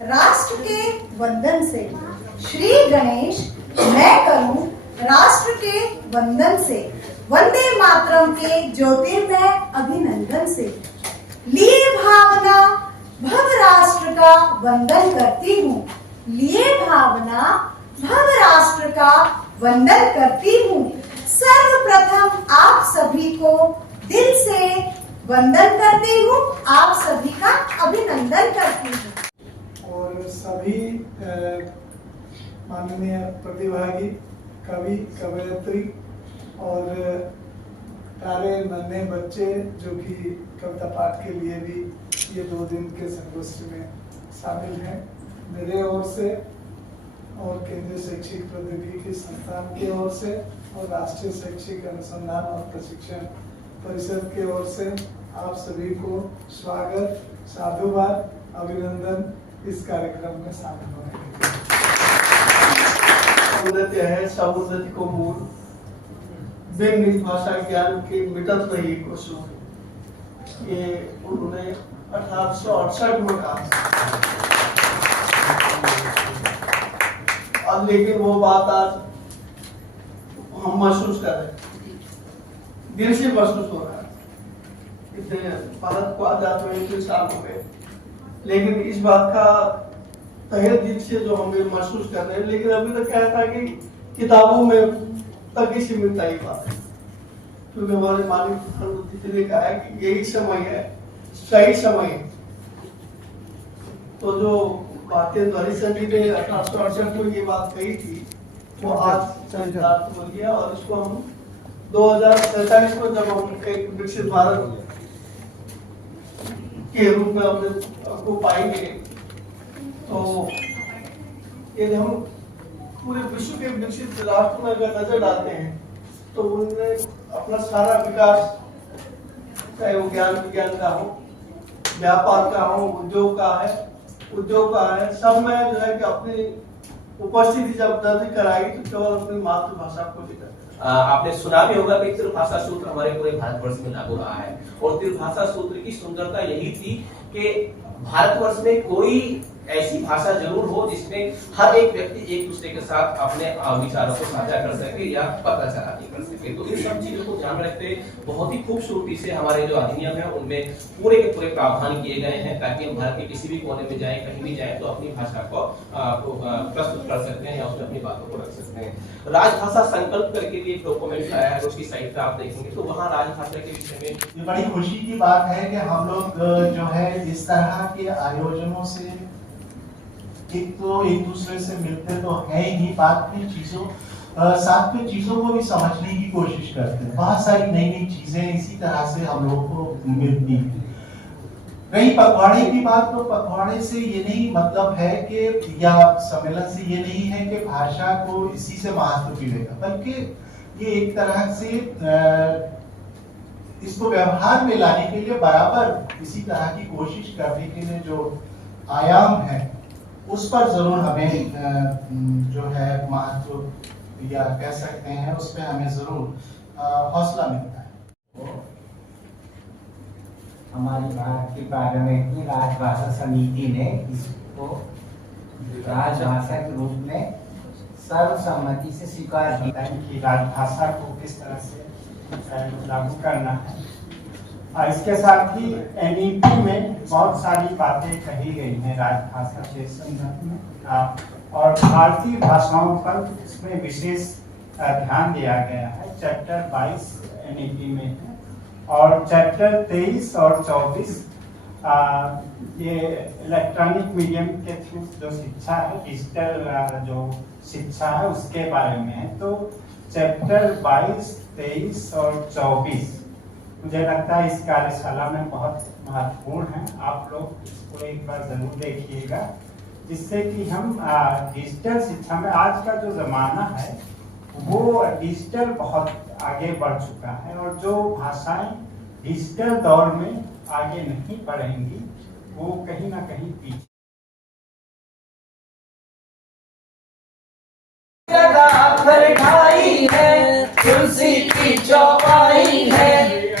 राष्ट्र के वंदन से। श्री गणेश मैं करूं राष्ट्र के वंदन से, वंदे मातरम के ज्योतिर्मय अभिनंदन से। लिए भावना भव राष्ट्र का वंदन करती हूँ, लिए भावना भव राष्ट्र का वंदन करती हूँ। सर्वप्रथम आप सभी को दिल से वंदन करती हूँ, आप सभी का अभिनंदन करती हूँ। और सभी माननीय प्रतिभागी, कवि, कवयित्री और प्यारे नन्हे बच्चे जो कि कविता पाठ के लिए भी ये 2 दिन के संगोष्ठी में शामिल हैं, मेरे ओर से और केंद्रीय शैक्षिक प्रौद्योगिकी संस्थान की ओर से और राष्ट्रीय शैक्षिक अनुसंधान और प्रशिक्षण परिषद की ओर से आप सभी को स्वागत, साधुवाद, अभिनंदन इस कार्यक्रम में शामिल होने के लिए। उन्नति है सब उन्नति को मूल, बिन निज भाषा ज्ञान के मिटत नहीं को सूल। ये उन्होंने 1868 में कहा। अब लेकिन वो बात आज हम महसूस कर रहे हैं, दिल से महसूस हो रहा है। इतने भारत को आजाद हुए 21 साल हो गए, लेकिन इस बात का तहे दिल से जो हम महसूस कर रहे हैं, लेकिन अभी तक क्या था कि किताबों में तक ही सीमित आई बात है। क्योंकि हमारे माननीय प्रधानमंत्री ने कहा है कि यही समय है, सही समय है। तो जो भारतीय ध्वनि संधि ने 1868 में ये बात कही थी, वो आज चरितार्थ बन गया। और इसको हम 2047 में जब हम एक विकसित भारत के रूप में अपने को पाएंगे, तो यदि हम पूरे विश्व के विकसित राष्ट्र में अगर नजर डालते हैं, तो उनने अपना सारा विकास, चाहे वो ज्ञान विज्ञान का हो, व्यापार का हो, उद्योग का है, सब में जो है कि अपनी उपस्थिति जब दर्ज कराएगी तो केवल अपनी मातृभाषा को लेकर। आपने सुना भी होगा कि त्रिभाषा सूत्र हमारे पूरे भारतवर्ष में लागू रहा है, और त्रिभाषा सूत्र की सुंदरता यही थी कि भारतवर्ष में कोई ऐसी भाषा जरूर हो जिसमें हर एक व्यक्ति एक दूसरे के साथ अपने विचारों को साझा कर सके या पत्राचार कर सके। तो इन सब चीजों को ध्यान रखते बहुत ही खूबसूरती से हमारे जो अधिनियम है उनमें पूरे के पूरे प्रावधान किए गए हैं, ताकि हम भारत के किसी भी कोने में जाए, कहीं भी जाए, तो अपनी भाषा को प्रस्तुत कर सकते हैं या उसमें अपनी बातों को रख सकते हैं। राजभाषा संकल्प करके भी एक डॉक्यूमेंट आया है, उसकी साइट पर आप देखेंगे तो वहाँ राजभाषा के विषय में ये बड़ी खुशी की बात है कि हम लोग जो है इस तरह के आयोजनों से एक तो एक दूसरे से मिलते तो है ही, बात में चीजों साथ में चीजों को भी समझने की कोशिश करते हैं। बहुत सारी नई नई चीजें इसी तरह से हम लोग को मिलती हैं। रही पखवाड़े की बात, तो पखवाड़े से ये नहीं मतलब है कि या सम्मेलन से ये नहीं है कि भाषा को इसी से महत्व मिलेगा, बल्कि ये एक तरह से इसको व्यवहार में लाने के लिए बराबर इसी तरह की कोशिश करने के लिए जो आयाम है उस पर जरूर हमें जो है महत्व या कह सकते हैं उस पर हमें जरूर हौसला मिलता है। हमारी भारतीय पार्लियामेंट राजभाषा समिति ने इसको राजभाषा के रूप में सर्वसम्मति से स्वीकार किया है कि राजभाषा को किस तरह से लागू करना है। और इसके साथ ही एनईपी में बहुत सारी बातें कही गई हैं राजभाषा के संदर्भ में, और भारतीय भाषाओं पर इसमें विशेष ध्यान दिया गया है। चैप्टर 22 एनईपी में है और चैप्टर 23 और 24 ये इलेक्ट्रॉनिक मीडियम के थ्रू जो शिक्षा है, डिजिटल जो शिक्षा है उसके बारे में है। तो चैप्टर 22, 23 और 24 मुझे लगता है इस कार्यशाला में बहुत महत्वपूर्ण है। आप लोग इसको एक बार जरूर देखिएगा, जिससे कि हम डिजिटल शिक्षा में, आज का जो जमाना है वो डिजिटल बहुत आगे बढ़ चुका है, और जो भाषाएं डिजिटल दौर में आगे नहीं बढ़ेंगी वो कहीं ना कहीं पीछे। तुलसी की चौपाई है,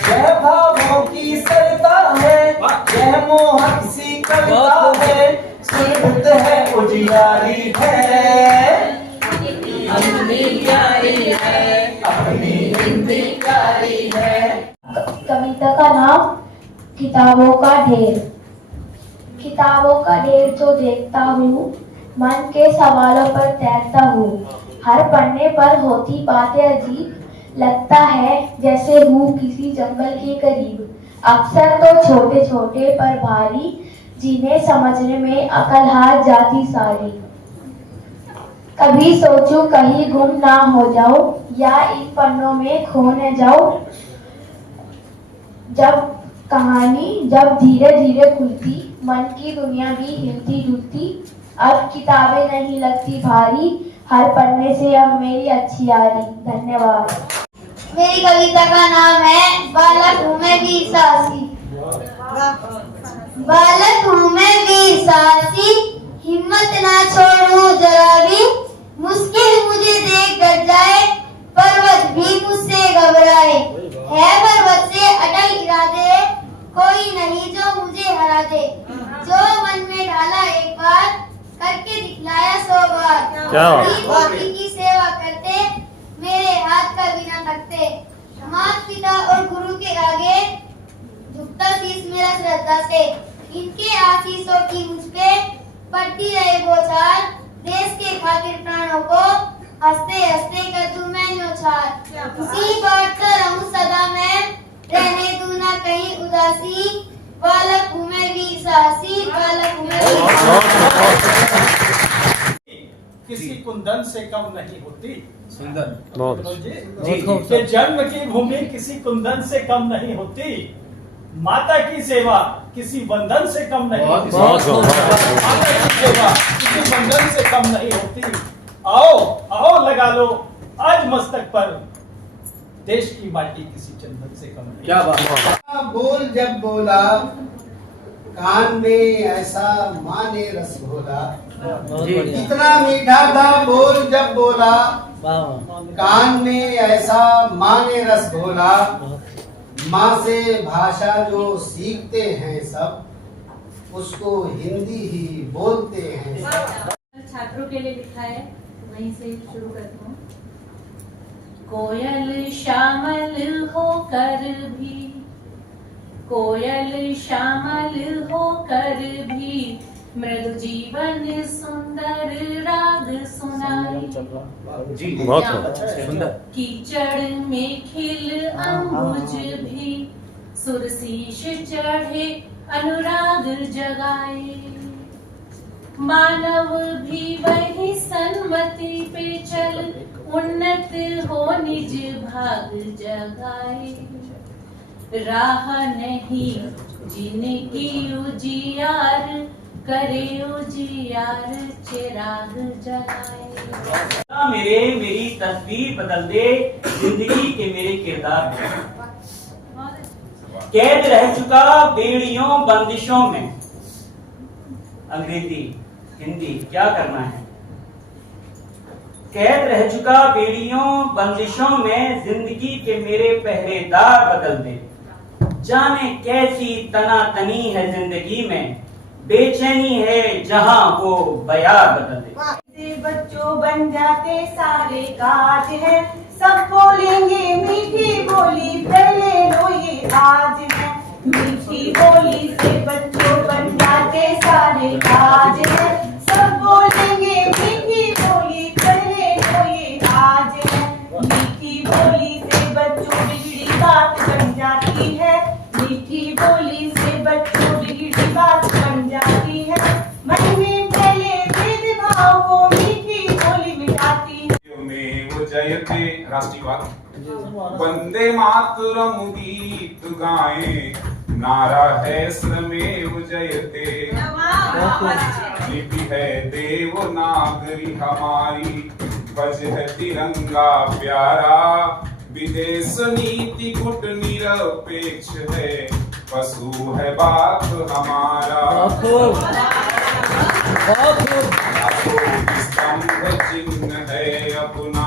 यह भावों की सरिता है, यह मोहक सी कविता है। बुत है उजियारी है, अपनी प्यारी है, अपनी हिंदी प्यारी है। कविता का नाम किताबों का ढेर। किताबों का ढेर तो देखता हूँ, मन के सवालों पर तैरता हूँ। हर पन्ने पर होती बातें अजीब, लगता है जैसे हूँ किसी जंगल के करीब। अक्सर तो छोटे छोटे पर भारी, जिन्हें समझने में अकल हार जाती सारी। कभी सोचूं कहीं गुम ना हो जाऊं, या इन पन्नों में खो न जाऊं। जब धीरे धीरे खुलती, मन की दुनिया भी हिलती जुलती। अब किताबें नहीं लगती भारी, हर पन्ने से अब मेरी अच्छी यारी। धन्यवाद। मेरी कविता का नाम है बालक हूँ मैं वीर साहसी। बालक हूँ मैं वीर साहसी, हिम्मत ना छोड़ूं जरा भी। मुश्किल मुझे देख कर जाए, पर्वत भी मुझसे घबराए। है पर्वत से अटल इरादे, कोई नहीं जो मुझे हरा दे। जो मन में ढाला एक बार, करके दिखलाया 100 बार। बाकी की सेवा करते, मेरे हाथ का बिना थकते। माता पिता और गुरु के आगे झुकता शीश मेरा श्रद्धा से। इनके आशीषों की मुझ पे पड़ती रहे बौछार। देश के खातिर प्राणों को हंसते हंसते कर दूं मैं न्योछावर। इसी बात का रहूं सदा मैं, रहने दूं ना कहीं उदासी। बालक हूँ मैं वीर साहसी, बालक हूँ मैं वीर साहसी। किसी कुंदन से कम नहीं होती। सुंदर जी कि जन्म की भूमि किसी कुंदन से कम नहीं होती। माता की सेवा किसी बंधन से कम नहीं होती। माता की सेवा किसी बंधन से कम नहीं होती। आओ आओ लगा लो आज मस्तक पर, देश की माटी किसी चंदन से कम नहीं। क्या बात। बोल जब बोला, कान में ऐसा माँ ने रस घोला। कितना मीठा था बोल जब बोला, कान में ऐसा माँ ने रस घोला। माँ से भाषा जो सीखते हैं सब, उसको हिंदी ही बोलते हैं। छात्रों के लिए लिखा है, वहीं से शुरू करती हूँ। कोयल श्यामल होकर भी, कोयल श्यामल होकर भी, मृदु जीवन सुंदर राग सुनाई। सुंदर। कीचड़ में खिल अंबुज भी, सुरशीश चढ़े अनुराग जगाए। मानव भी वही सन्मति पे चल, उन्नत हो निज भाग जगाए। राह नहीं जिनकी उजियार, करे उजियार चिराग जलाए। मेरी तस्वीर बदल दे जिंदगी के मेरे किरदार में। कैद रह चुका बेड़ियों बंदिशों में, अंग्रेजी हिंदी क्या करना है। कैद रह चुका बेड़ियों बंदिशों में, जिंदगी के मेरे पहरेदार बदल दे। जाने कैसी तनातनी है जिंदगी में, बेचैनी है जहां वो बयार बदल दे। बच्चों बन जाते सारे काज है, सब बोलेंगे मीठी बोली, पहले लो ये आज है। मीठी बोली से बच्चों बन जाते सारे काज है, सब बोलेंगे मीठी बोली, पहले लो ये आज है। मीठी बोली से बच्चों बिगड़ी बात बन जाती है, मीठी बोली से बच्चों बिगड़ी बात बन जाती है। मन में पहले भेदभाव को मीठी बोली मिटाती है। जयते राष्ट्रीयवाद, वंदे मातरम गीत गाए, नारा है श्रमेव जयते। लिपि है देवनागरी हमारी, ध्वज है तिरंगा प्यारा। विदेश नीति गुट निरपेक्ष है, पशु है बाप हमारा। स्तंभ चिन्ह है अपना,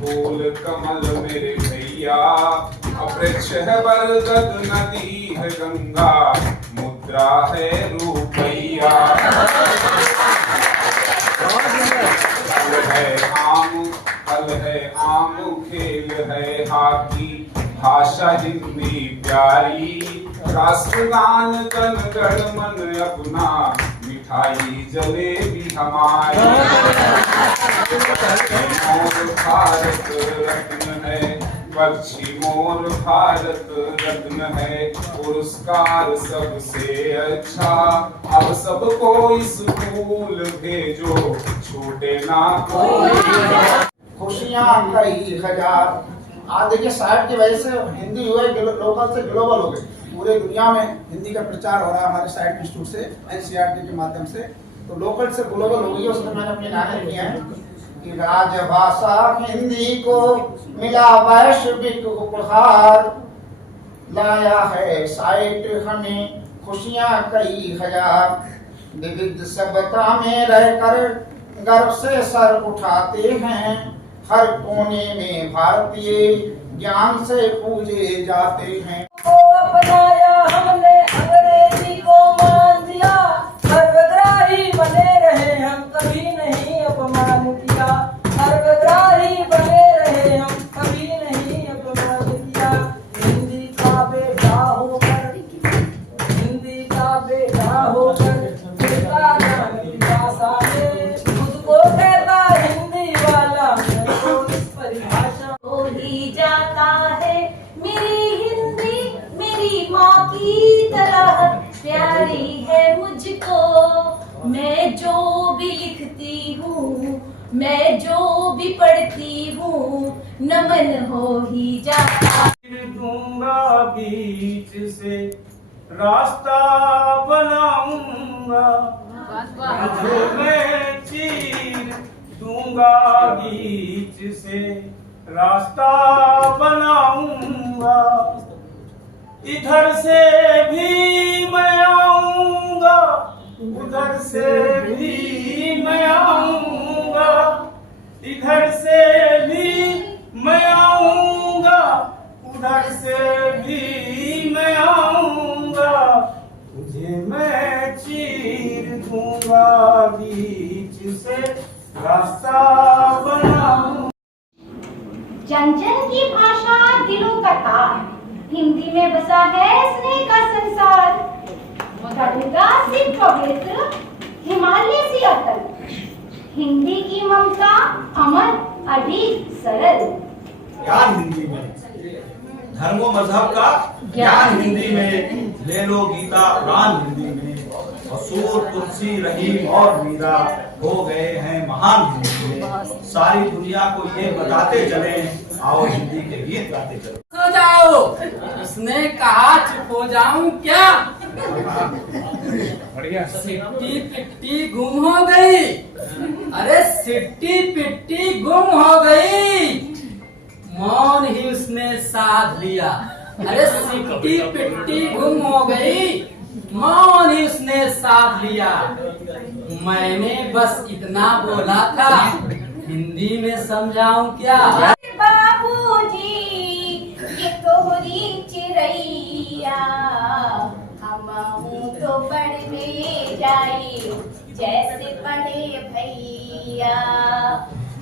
फूल कमल मेरे भैया। वृक्ष है बरगद, नदी है गंगा, मुद्रा है रुपैया। चाल है आम खेल है हाथी, भाषा हिंदी प्यारी, राष्ट्रगान तन गण मन अपना, मिठाई जलेबी हमारी। मोर भारत रत्न है, पक्षी मोर भारत रत्न है, पुरस्कार सबसे अच्छा, अब सबको स्कूल भेजो, छूटे ना कोई। खुशियाँ कई हजार। आज देखिए साइड की वजह से हिंदी हुए लोकल से ग्लोबल हो गई, पूरे दुनिया में हिंदी का प्रचार हो रहा है हमारे साइड इंस्टीट्यूट से, एनसीईआरटी के माध्यम से, तो लोकल से ग्लोबल हो गई है। उसमें मैंने अपने नारे किए हैं कि राजभाषा हिंदी को मिला वैश्विक उपहार, लाया है साइट हमें खुशियाँ कई हजार, विविध सभ्यता में रहकर गर्व से सर उठाते हैं, हर कोने में भारतीय ज्ञान से पूजे जाते हैं। को अपनाया हमने, अंग्रेजी को मान दिया, सर्वग्राही बने रहे हम, कभी नहीं अपमान किया, सर्वग्राही बने रहे हम, कभी नहीं अपमान किया। हिंदी का बेटा होकर, हिंदी का बेटा होकर, बेटा नाम की भाषा में खुद को कहता हिंदी वाला, तो इस परिभाषा हो ही जाता है मेरी हिंदी, मेरी माँ की तरह प्यारी है मुझको। मैं जो भी लिखती हूँ, मैं जो भी पढ़ती हूँ, नमन हो ही जाता। दूंगा बीच से रास्ता बनाऊंगा, तुझे मैं चीर दूंगा बीच से रास्ता बनाऊंगा, इधर से भी मैं आऊंगा, उधर से भी मैं आऊंगा, इधर से भी मैं आऊंगा, उधर से भी मैं आऊंगा, तुझे मैं चीर दूंगा बीच से रास्ता बनाऊंगा। जन जन की भाषा दिलों का तार, हिंदी में बसा है स्नेह का संसार, गंगा से पवित्र हिमालय से अटल, हिंदी की ममता अमर अडिग सरल। ज्ञान हिंदी में, धर्मों मजहब का ज्ञान हिंदी में, ले लो गीता कुरान हिंदी में, असूर तुलसी रहीम और मीरा हो गए हैं महान हिंदी में, सारी दुनिया को ये बताते चले, आओ हिंदी के गीत गाते चले। सो जाओ, उसने कहा चुप हो जाऊं क्या? बढ़िया। सिट्टी पिट्टी गुम हो गई, अरे सिट्टी पिट्टी गुम हो गई, मौन ही उसने साध लिया, अरे सिट्टी पिट्टी गुम हो गई, मौन ही उसने साध लिया। मैंने बस इतना बोला था, हिंदी में समझाऊं क्या? बाबूजी ये तोहरी चिड़ैया, हमहू तो पढ़ने जाई, जैसे पढ़े भैया,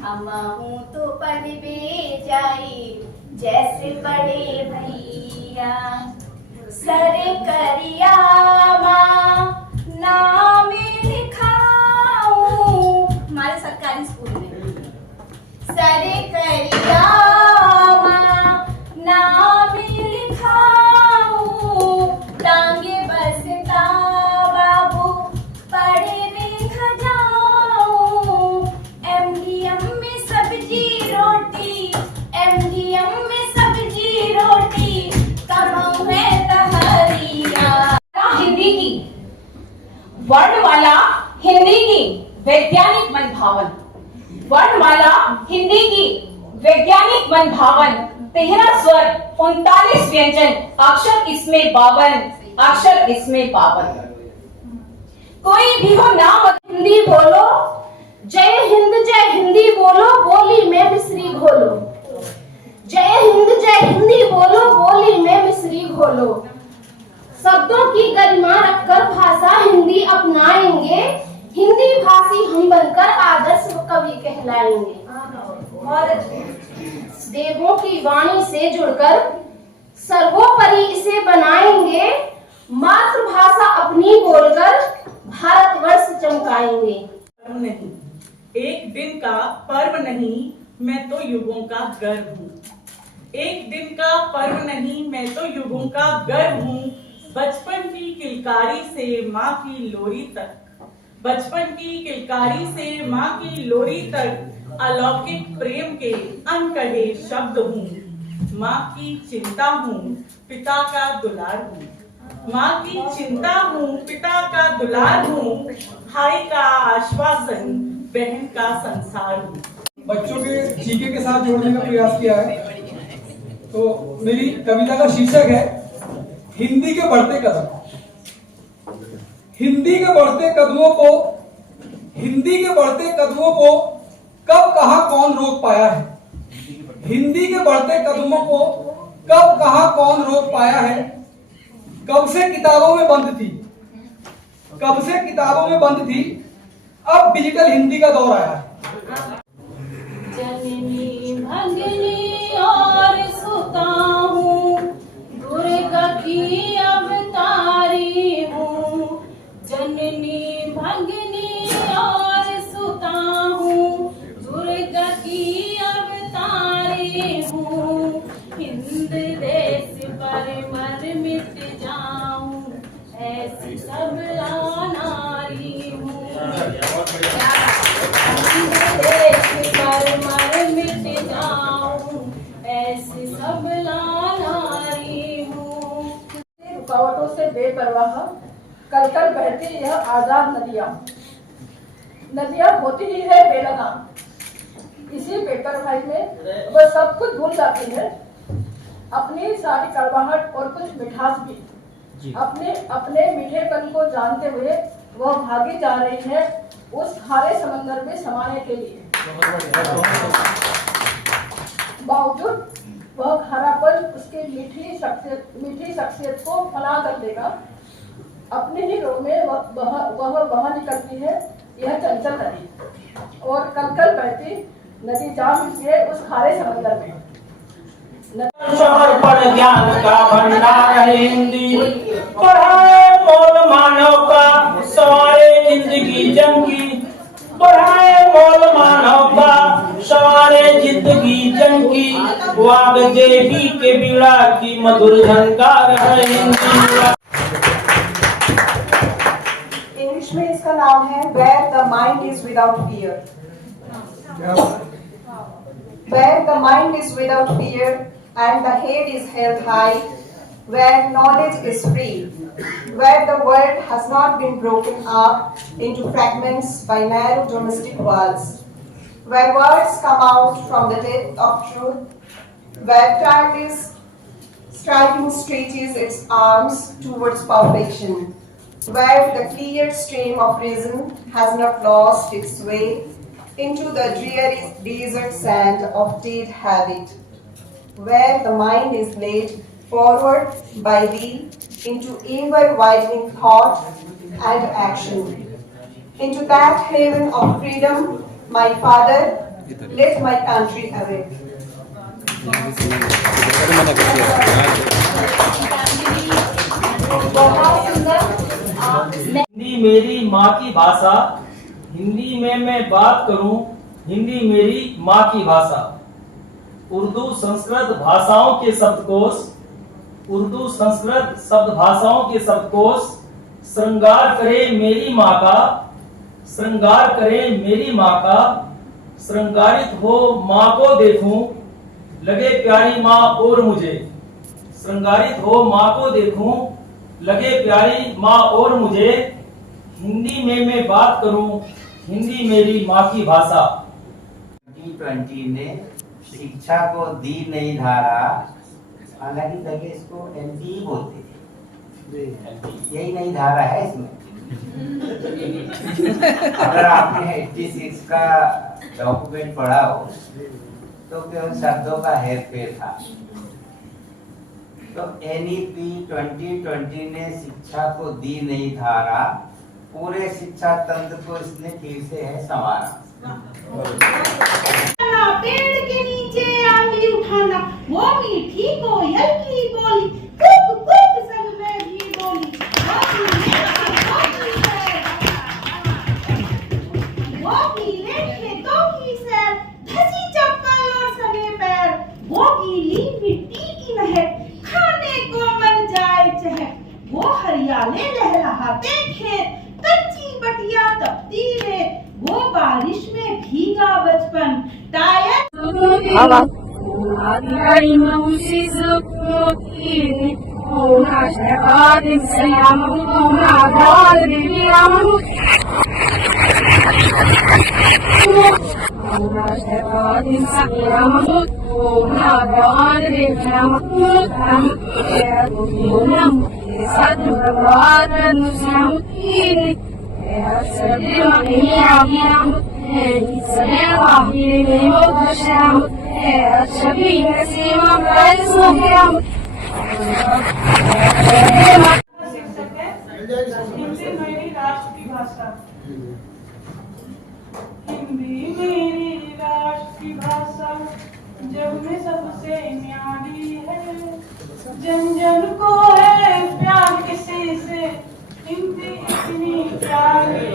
हमहू तो पढ़ने जाई, जैसे पढ़े भैया। सर करिया माँ नाम लिखाऊं, हमारे सरकारी स्कूल में सर करिया माँ नाम लिखाऊं, टांगे बसता बाबू पढ़े में खजाऊं, एमडीएम में सब्जी रोटी, एमडीएम में सब्जी रोटी, कमाऊं है तहरिया। हिंदी की वर्णमाला, हिंदी की वैज्ञानिक मनभावन, वर्णमाला हिंदी की वैज्ञानिक मनभावन, 13 स्वर 39 व्यंजन, अक्षर इसमें 52, अक्षर इसमें 52। कोई भी हो नाम हिंदी बोलो, जय हिंदी बोलो, बोली में मिश्री घोलो, जय हिंदी बोलो, बोली में मिश्री घोलो। शब्दों की गरिमा रखकर भाषा हिंदी अपनाएंगे, हिंदी भाषी हम बनकर आदर्श कवि कहलाएंगे। और देवों की वाणी से जुड़कर सर्वोपरि इसे बनाएंगे, मातृभाषा अपनी बोलकर भारतवर्ष चमकाएंगे। नहीं, एक दिन का पर्व नहीं, मैं तो युगों का गर्व हूँ। एक दिन का पर्व नहीं, मैं तो युगों का गर्व हूँ। बचपन की किलकारी से माँ की लोरी तक, बचपन की किलकारी से माँ की लोरी तक अलौकिक प्रेम के अनकहे शब्द हूँ। माँ की चिंता हूँ, पिता का दुलार हूँ। माँ की चिंता हूँ, पिता का दुलार हूँ। भाई का आश्वासन, बहन का संसार हूँ। बच्चों के जीके के साथ जोड़ने का प्रयास किया है। तो मेरी कविता का शीर्षक है हिंदी के बढ़ते कदम। हिंदी के बढ़ते कदमों को, हिंदी के बढ़ते कदमों को कब कहां कौन रोक पाया है? हिंदी के बढ़ते कदमों को कब कहां कौन रोक पाया है? कब से किताबों में बंद थी, कब से किताबों में बंद थी, अब डिजिटल हिंदी का दौर आया है। जननी भगिनी और सुता हूँ, दुर्गा की अवतारी हूँ। जननी भगिनी और सुता हूँ, दुर्गा की अवतारी हूँ। हिंद देश पर मर मिट जाऊं, ऐसी सबला नारी हूँ। देश पर मर मिट जाऊं, ऐसी सबला नारी हूँ। रुकावटों से बेपरवाह कल कल बहती यह आजाद नदियाँ, नदियाँ होती ही है बेलगाम। इसी बेपरवाही में वह सब कुछ भूल जाती है, अपनी सारी कड़वाहट और कुछ मिठास भी। अपने अपने मीठेपन को जानते हुए वह भागी जा रही है उस खारे समंदर में समाने के लिए। बावजूद वह खारापन उसकी मीठी शख्सियत को फना कर देगा। अपने ही रोग में वह निकलती है यह चंचल नदी, और कल कल बहती नदी जा मिलती है उस खारे समंदर में। पर ज्ञान का भंडार है हिंदी, बढ़ाए मोल मानव का सवारे जिंदगी जंग की। बढ़ाए मोल मानव का सवारे जिंदगी जंग की। वाग देवी के बीड़ा की मधुर झंकार है हिंदी। इंग्लिश में इसका नाम है Where the Mind is Without Fear। Where the mind is without fear and the head is held high, where knowledge is free, where the world has not been broken up into fragments by narrow domestic walls, where words come out from the depth of truth, where tireless striving stretches its arms towards perfection, where the clear stream of reason has not lost its way into the dreary desert sand of dead habit, where the mind is led forward by thee into ever-widening thought and action. Into that haven of freedom, my Father, let my country awake. Hindi मेरी माँ की भाषा, हिंदी में मैं बात करूं, हिंदी मेरी माँ की भाषा। उर्दू संस्कृत भाषाओं के शब्दकोश, उर्दू संस्कृत शब्द भाषाओं के शब्दकोश श्रृंगार करे मेरी माँ का, श्रृंगार करे मेरी माँ का। श्रृंगारित हो माँ को देखूं, लगे प्यारी माँ और मुझे। श्रृंगारित हो माँ को देखूं, लगे प्यारी माँ और मुझे। हिंदी में मैं बात करूं, हिंदी मेरी माँ की भाषा। G20 ने शिक्षा को दी नई धारा, हालांकि पहले इसको एनटी बोलते थे, यही नई धारा है इसमें। अगर आपने 86 का डॉक्यूमेंट पढ़ा हो तो केवल शब्दों का हेर फेर था। तो NEP 2020 ने शिक्षा को दी नई धारा, पूरे शिक्षा तंत्र को इसने फिर से है संवारा। पेड़ के नीचे आंधी उठाना, वो मीठी कोयल की बोली, कुक कुक संग में भी बोली, वो पीले खेतों की सैर, धसी चप्पल और सने पैर, वो गीली मिट्टी की नहर, खाने को मन जाए चहक, वो हरियाले लहलहाते खेत, कच्ची बटिया तपती रेत, वो बारिश में भीगा बचपन, टायर हिंदी मेरी राष्ट्र की भाषा, हिंदी मेरी राष्ट्र की भाषा, जग में सबसे न्यारी है, जन जन को है प्यार किसी से, हिंदी इतनी प्यारी है।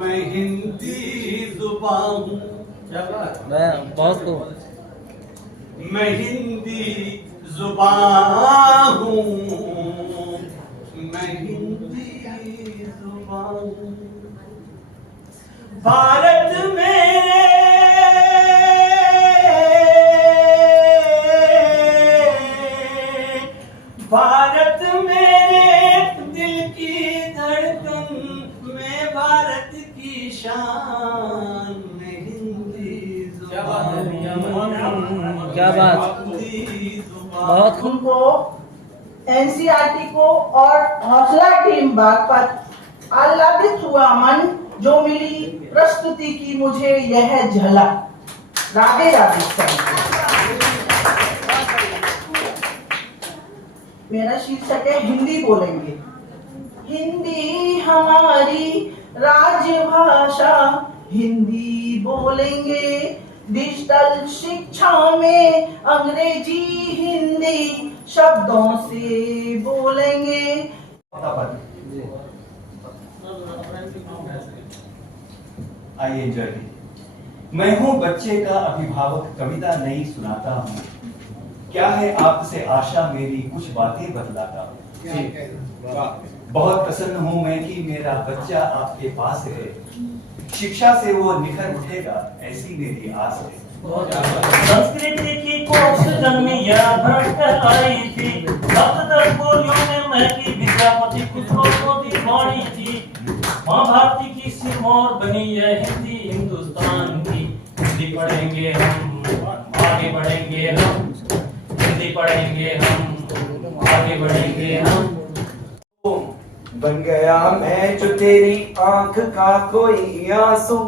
मैं हिंदी जुबान हूँ, मैं हिंदी जुबान हूँ, मैं हिंदी जुबान हूँ। भारत में भारत मेरे दिल की धड़कन, मैं भारत की शान, मैं हिंदी जुबान, क्या बात, बहुत उनको एनसीईआरटी को और हौसला टीम बागपत आह्लादित हुआ मन, जो मिली प्रस्तुति की मुझे यह झलक। राधे राधे। मेरा शीर्षक है हिंदी बोलेंगे। हिंदी हमारी राजभाषा, हिंदी बोलेंगे, डिजिटल शिक्षा में अंग्रेजी हिंदी शब्दों से बोलेंगे। आइए एंजॉय। मैं हूँ बच्चे का अभिभावक, कविता नहीं सुनाता हूँ, क्या है आपसे आशा मेरी, कुछ बातें बतलाता हूँ। बहुत प्रसन्न हूँ मैं कि मेरा बच्चा आपके पास है, शिक्षा से वो निखर उठेगा, ऐसी मेरी आस है। संस्कृति की कोष जन्मी या भटकर आई थी, सप्तदश बोलियों में महकी विद्यापति कुछ मोदी वाणी थी। माँ भारती की सिरमौर बनी यह हिंदी हिंदुस्तान की। हिंदी पढ़ेंगे हम, आगे बढ़ेंगे हम, हिंदी पढ़ेंगे हम, आगे बढ़ेंगे हम। बन गया मैं जो तेरी आंख का कोई आंसू,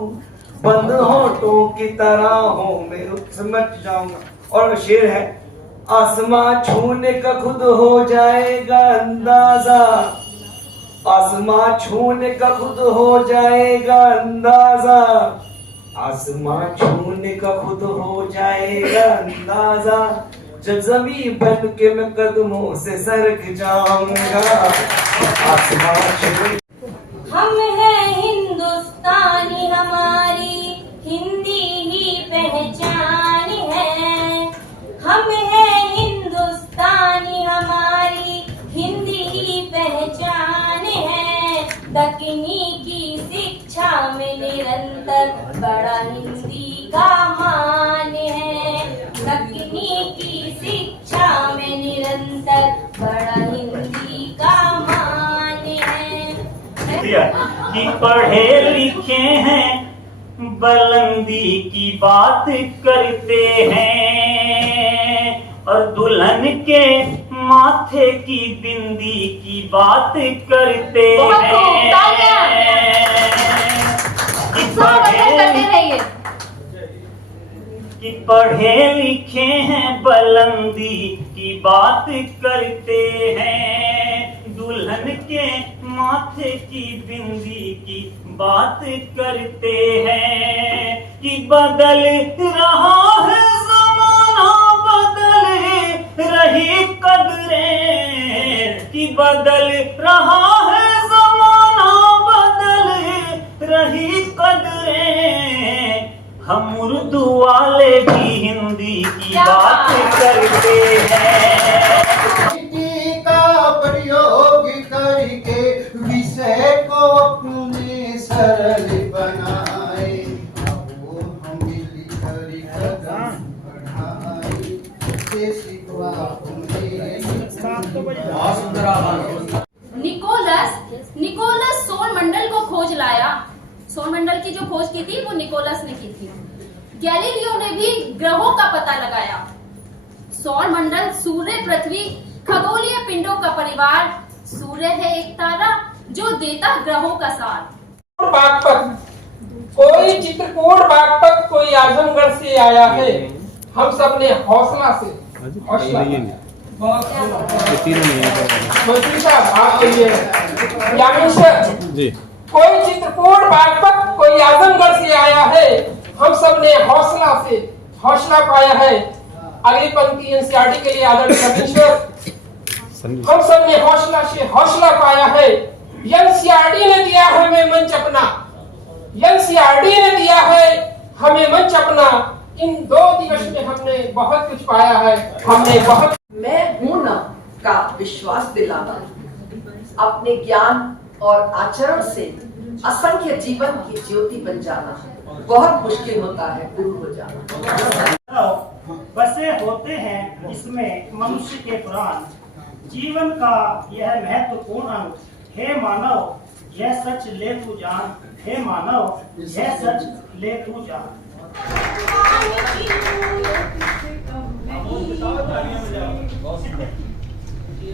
बंद होठों की तरह हो मैं समझ जाऊंगा। और शेर है, आसमां छूने का खुद हो जाएगा अंदाजा, आसमां छूने का खुद हो जाएगा अंदाजा, आसमां छूने का खुद हो जाएगा अंदाजा, जब जमीन बन के मैं कदमों से सरक जाऊंगा। आसमां छूने हम हैं हिंदुस्तानी, हमारी हिंदी ही पहचान है। हम हैं हिंदुस्तानी, हमारी हिंदी ही पहचान है। तकनीकी शिक्षा में निरंतर बड़ा हिंदी का मान है। तकनीकी शिक्षा में निरंतर बड़ा हिंदी का मान है। कि पढ़े लिखे हैं, बुलंदी की बात करते हैं, और दुल्हन के माथे की बिंदी की बात करते हैं। कि पढ़े लिखे हैं, बुलंदी की बात करते हैं, दुल्हन के माथे की बिंदी की बात करते हैं कि बदल रहा है ज़माना, बदल रही कदरें, कि बदल रहा है ज़माना, बदल रही कदरें, हम उर्दू वाले भी हिंदी की बात करते हैं। का प्रयोग करके विषय को अपने सरल बनाए, वो हम लिखकर कदम बढ़ाए, जैसी निकोलस सौर मंडल को खोज लाया। सौर मंडल की जो खोज की थी वो निकोलस ने की थी। गैलीलियो ने भी ग्रहों का पता लगाया। सौर मंडल सूर्य, पृथ्वी, खगोलीय पिंडों का परिवार। सूर्य है एक तारा जो देता ग्रहों का सार। बागपत, कोई चित्रकूट बागपत कोई आजमगढ़ से आया है, हम सब ने हौसला से मंत्री साहब आपके लिए कोई चित्रकूट बागपत कोई आजमगढ़ से आया है, हम सब ने हौसला से हौसला पाया है। अगली पंक्ति एनसीईआरटी के लिए आदरणीय रमेश्वर, हम सब ने हौसला से हौसला पाया है। एनसीईआरटी ने दिया हमें मंच अपना, एनसीईआरटी ने दिया है हमें मंच अपना। इन 2 दिवस में हमने बहुत कुछ पाया है, हमने बहुत। मैं हूं ना का विश्वास दिलाना, अपने ज्ञान और आचरण से असंख्य जीवन की ज्योति बन जाना बहुत मुश्किल होता है गुरु हो जाना। बसे होते हैं इसमें मनुष्य के प्राण, जीवन का यह महत्वपूर्ण अंग। हे मानव यह सच ले तू जान, हे मानव यह सच ले तू जान।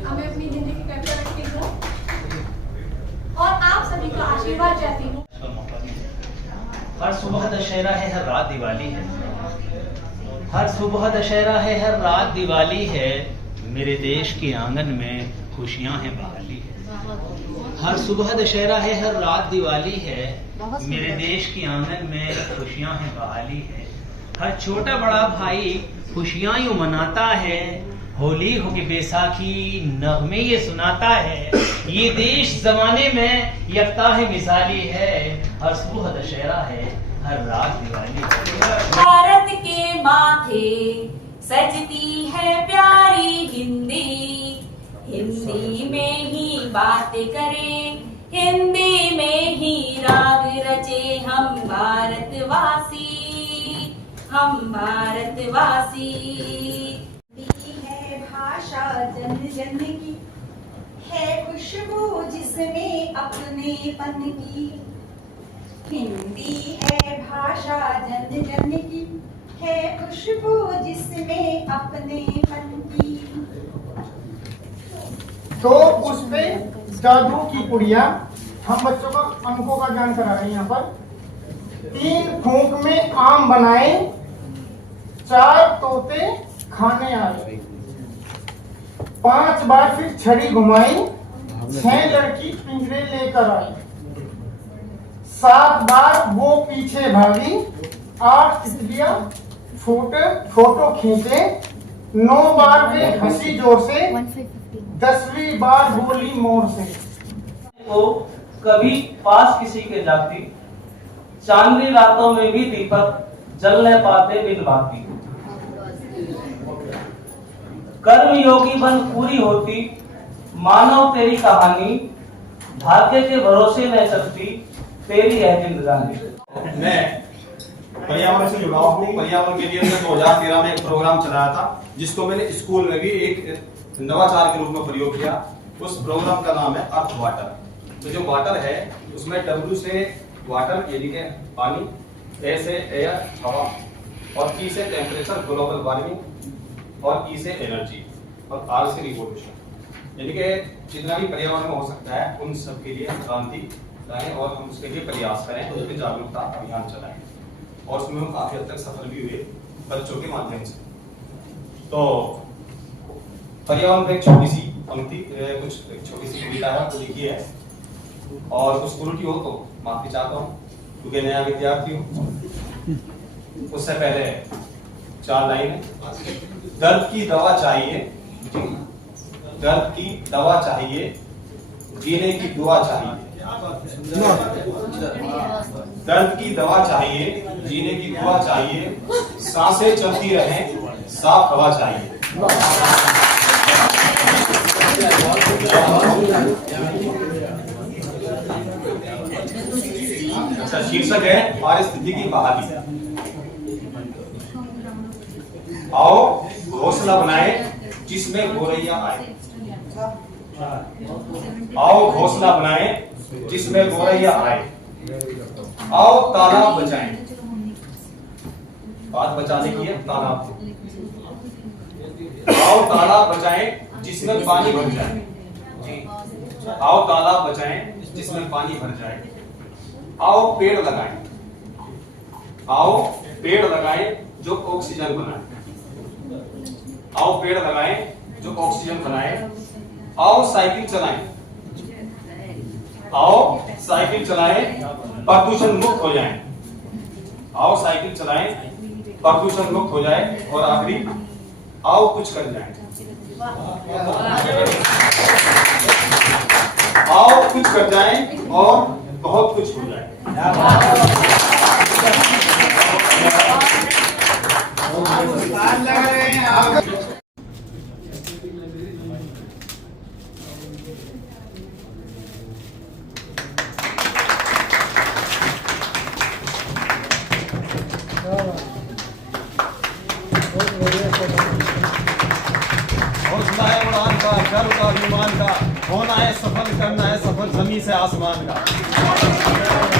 मैं अपनी हिंदी की कविता रखती हूँ और आप सभी का आशीर्वाद चाहती हूँ। हर सुबह दशहरा है, हर रात दिवाली है। हर सुबह दशहरा है, हर रात दिवाली है। मेरे देश के आंगन में खुशियां हैं, बहाली है। हर सुबह दशहरा है, हर रात दिवाली है। मेरे देश के आंगन में खुशियां हैं, बहाली है। हर छोटा बड़ा भाई खुशियां यूं मनाता है। होली हो के बैसाखी नगमे ये सुनाता है। ये देश जमाने में यकता है, मिसाली है। हर सुबह दशहरा है, हर रात दिवाली है। भारत के माथे सजती है प्यारी हिंदी, हिंदी में ही बातें करें, हिंदी में ही राग रचे हम भारतवासी, हम भारतवासी। है भाषा जन जन की, है खुशबू जिसमें अपनेपन की। हिंदी है भाषा जन जन की, है खुशबू जिसमें अपनेपन की। तो उस पे जादू की पुड़िया हम बच्चों को अंकों का ज्ञान करा रहे हैं। यहाँ पर 3 फूंक में आम बनाए, 4 तोते खाने आए, 5 बार फिर छड़ी घुमाई, 6 लड़की पिंजरे लेकर आई, 7 बार वो पीछे भागी, 8 तितलियां फोटो खींचे, 9 बार वे हंसी जोर से, 10वीं बार बोली मोर से। तो कभी पास किसी के जाती, चांदनी रातों में भी दीपक जल न पाते बिन बाती। कर्म योगी बन पूरी होती, मानव तेरी कहानी, भाग्य के भरोसे न चलती तेरी है जिंदगानी। मैं पर्यावरण से जुड़ा हूँ। पर्यावरण के लिए मैंने 2013 में एक प्रोग्राम चलाया था, जिसको मैंने स्कूल में भी एक नवाचार के रूप में प्रयोग किया। उस प्रोग्राम का नाम है अर्थ वाटर। तो जो वाटर है उसमें W से वाटर यानी कि पानी, A से एयर हवा, और E से टेम्परेचर ग्लोबल वार्मिंग, और E से एनर्जी, और R से रिवोल्यूशन। यानी कि जितना भी पर्यावरण में हो सकता है उन सब के लिए क्रांति लाएं और हम उसके लिए प्रयास करें, उस पर जागरूकता अभियान चलाएं। और उसमें हम काफी हद तक सफल भी हुए बच्चों के माध्यम से। तो पर्यावरण पे एक छोटी सी पंक्ति कुछ एक छोटी सी कविता है वो लिखी है, और कुछ त्रुटि हो तो माफी चाहता हूँ क्योंकि नया विद्यार्थी हूँ। उससे पहले 4 लाइन है। दर्द की दवा चाहिए, दर्द की दवा चाहिए, जीने की दुआ चाहिए। दर्द की दवा चाहिए, जीने की दुआ चाहिए, सांसें चलती रहें, साफ हवा चाहिए। अच्छा, शीर्षक है पारिस्थितिकी की बहाली। आओ घोंसला बनाए जिसमें गोरैया आए, आओ घोंसला बनाए जिसमें गोरैया आए, आओ तालाब बचाएं। बात बचाने की है तालाब, आओ तालाब बचाएं जिसमें पानी भर जाए, आओ तालाब बचाएं जिसमें पानी भर जाए, आओ पेड़ लगाएं, आओ पेड़ लगाएं जो ऑक्सीजन बनाए, आओ पेड़ लगाएं जो ऑक्सीजन बनाए, आओ साइकिल चलाएं, आओ साइकिल चलाएं प्रदूषण मुक्त हो जाएं, आओ साइकिल चलाएं प्रदूषण मुक्त हो जाए, और आखिरी आओ कुछ कर जाएं, आओ कुछ कर जाएं और बहुत कुछ हो जाए। हौसला है उड़ान का, गर्व का, अभिमान का, होना है सफल, करना है सफल जमीन से आसमान का।